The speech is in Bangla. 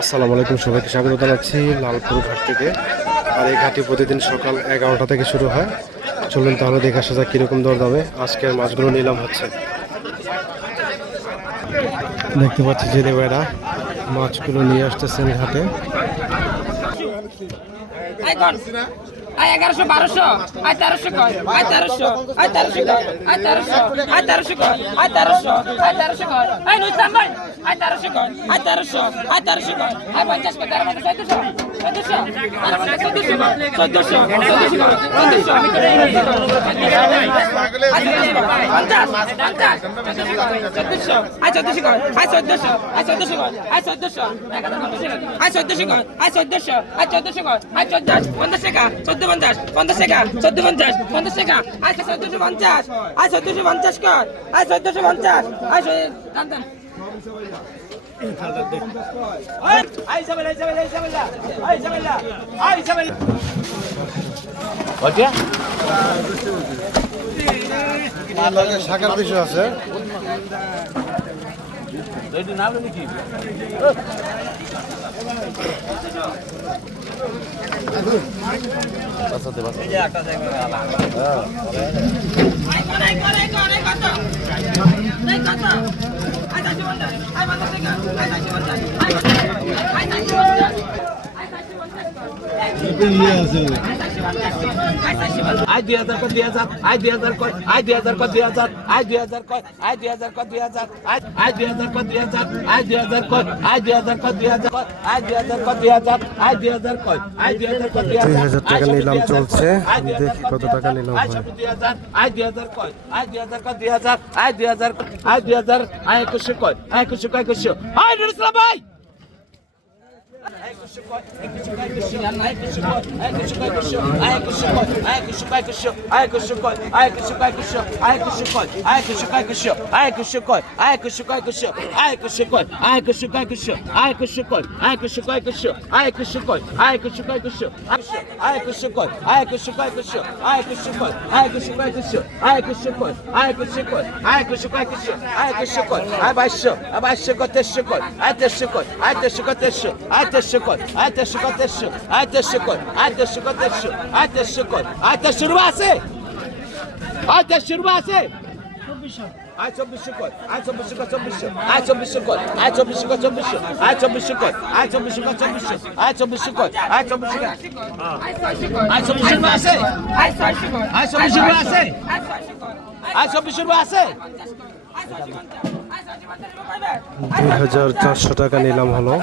আসসালামু আলাইকুম, সবাইকে স্বাগত জানাচ্ছি লালপুর ঘাট থেকে। আর এই ঘাটটি প্রতিদিন সকাল 11টা থেকে শুরু হয়। চলুন তাহলে দেখে আসা যাক কিরকম দর দামে আজকের মাছগুলো নিলাম হচ্ছে। দেখতে পাচ্ছি যে ভাইরা মাছগুলো নিয়ে আসতেছেন ঘাটে। 1100 1200 1300 কয় 1300 1300 কয় 1300 কয় 1300 1300 কয় এই নুইতাম ভাই 1300 কয় 1300 1300 কয় 50 কয় 1400 শাখার বিষয় আছে। I 2000 co 2000 I 2000 co I 2000 co 2000 I 2000 co I 2000 co 2000 I 2000 co 2000 I 2000 co I 2000 co 2000 I 2000 co 2000 I 2000 co I 2000 কো 2000 টাকা নিলাম চলছে। দেখি কত টাকা নিলাম হয়। I 2000 co I 2000 co 2000 I 2000 I 2000 I 21 co I 21 co 21 I নুরুসলাম ভাই আছে 2400 টাকা নিলাম হলো।